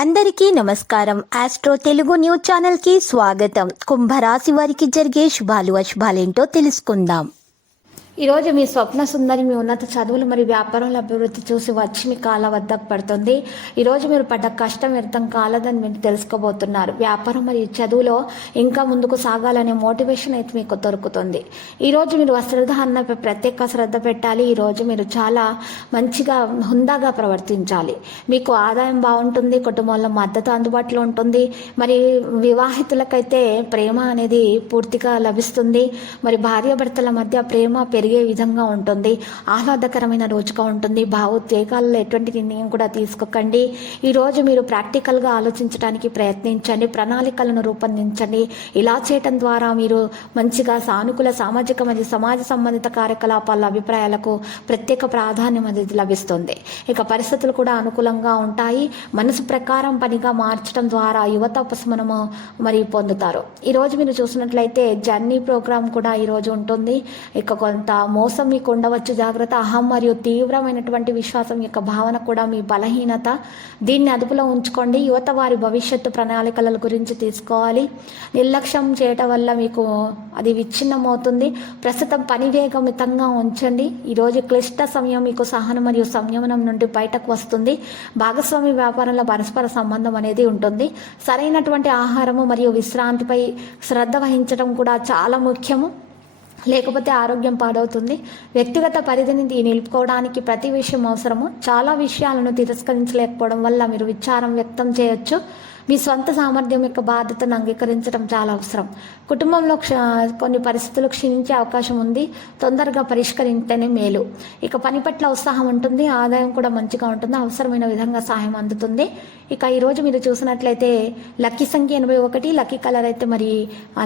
అందరికీ నమస్కారం. Astro Telugu news channel కి స్వాగతం. కుంభరాశి వారికి జరిగే శుభాలు అశుభాలేంటో తెలుసుకుందాం. ఈరోజు మీ స్వప్న సుందరి మీ ఉన్నత చదువులు మరియు వ్యాపారంలో అభివృద్ధి చూసి వచ్చి మీ కాళ్ళ వద్దకు పడుతుంది. ఈరోజు మీరు పడ్డ కష్టం వ్యర్థం కాలదని మీరు తెలుసుకోబోతున్నారు. వ్యాపారం మరియు చదువులో ఇంకా ముందుకు సాగాలనే మోటివేషన్ అయితే మీకు దొరుకుతుంది. ఈరోజు మీరు వస్త్రధారణపై ప్రత్యేక శ్రద్ధ పెట్టాలి. ఈరోజు మీరు చాలా మంచిగా హుందాగా ప్రవర్తించాలి. మీకు ఆదాయం బాగుంటుంది, కుటుంబంలో మద్దతు అందుబాటులో ఉంటుంది. మరి వివాహితులకైతే ప్రేమ అనేది పూర్తిగా లభిస్తుంది. మరి భార్యాభర్తల మధ్య ప్రేమ పెరిగే విధంగా ఉంటుంది. ఆహ్లాదకరమైన రోజుగా ఉంటుంది. భావోద్వేగాల్లో ఎటువంటి నిర్ణయం కూడా తీసుకోకండి. ఈరోజు మీరు ప్రాక్టికల్గా ఆలోచించడానికి ప్రయత్నించండి. ప్రణాళికలను రూపొందించండి. ఇలా చేయటం ద్వారా మీరు మంచిగా సానుకూల సామాజిక మరియు సమాజ సంబంధిత కార్యకలాపాల అభిప్రాయాలకు ప్రత్యేక ప్రాధాన్యం అనేది లభిస్తుంది. ఇక పరిస్థితులు కూడా అనుకూలంగా ఉంటాయి. మనసు ప్రకారం పనిగా మార్చడం ద్వారా యువత ఉపశమనము మరి పొందుతారు. ఈరోజు మీరు చూసినట్లయితే జర్నీ ప్రోగ్రామ్ కూడా ఈరోజు ఉంటుంది. ఇక కొంత మోసం మీకు ఉండవచ్చు. జాగ్రత్త. అహం మరియు తీవ్రమైనటువంటి విశ్వాసం యొక్క భావన కూడా మీ బలహీనత. దీన్ని అదుపులో ఉంచుకోండి. యువత వారి భవిష్యత్తు ప్రణాళికల గురించి తీసుకోవాలి. నిర్లక్ష్యం చేయటం వల్ల మీకు అది విచ్ఛిన్నమవుతుంది. ప్రస్తుతం పని వేగం మితంగా ఉంచండి. ఈరోజు క్లిష్ట సమయం మీకు సహనం మరియు సంయమనం నుండి బయటకు వస్తుంది. భాగస్వామి వ్యాపారంలో పరస్పర సంబంధం అనేది ఉంటుంది. సరైనటువంటి ఆహారము మరియు విశ్రాంతిపై శ్రద్ధ వహించడం కూడా చాలా ముఖ్యము. లేకపోతే ఆరోగ్యం పాడవుతుంది. వ్యక్తిగత పరిధిని నిలుపుకోవడానికి ప్రతి విషయం అవసరము. చాలా విషయాలను తిరస్కరించలేకపోవడం వల్ల మీరు విచారం వ్యక్తం చేయొచ్చు. మీ సొంత సామర్థ్యం యొక్క బాధ్యతను అంగీకరించడం చాలా అవసరం. కుటుంబంలో కొన్ని పరిస్థితులు క్షీణించే అవకాశం ఉంది. తొందరగా పరిష్కరించనే మేలు. ఇక పని పట్ల ఉత్సాహం ఉంటుంది. ఆదాయం కూడా మంచిగా ఉంటుంది. అవసరమైన విధంగా సహాయం అందుతుంది. ఇక ఈరోజు మీరు చూసినట్లయితే లక్కీ సంఖ్య 81, లక్కీ కలర్ అయితే మరి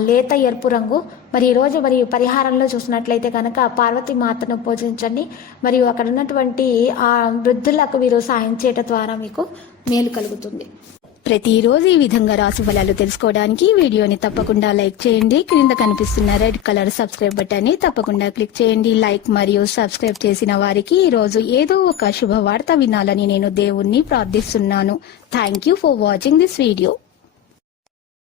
లేత ఎరుపు రంగు. మరి ఈరోజు మరి పరిహారంలో చూసినట్లయితే కనుక పార్వతీ మాతను పూజించండి. మరియు అక్కడ ఉన్నటువంటి ఆ వృద్ధులకు మీరు సాయం చేయడం ద్వారా మీకు మేలు కలుగుతుంది. ప్రతిరోజు ఈ విధంగా రాశి ఫలాలు తెలుసుకోవడానికి వీడియోని తప్పకుండా లైక్ చేయండి. క్రింద కనిపిస్తున్న రెడ్ కలర్ సబ్స్క్రైబ్ బటన్ ని తప్పకుండా క్లిక్ చేయండి. లైక్ మరియు సబ్స్క్రైబ్ చేసిన వారికి ఈ రోజు ఏదో ఒక శుభవార్త వినాలని నేను దేవుణ్ణి ప్రార్థిస్తున్నాను. Thank you for watching this video.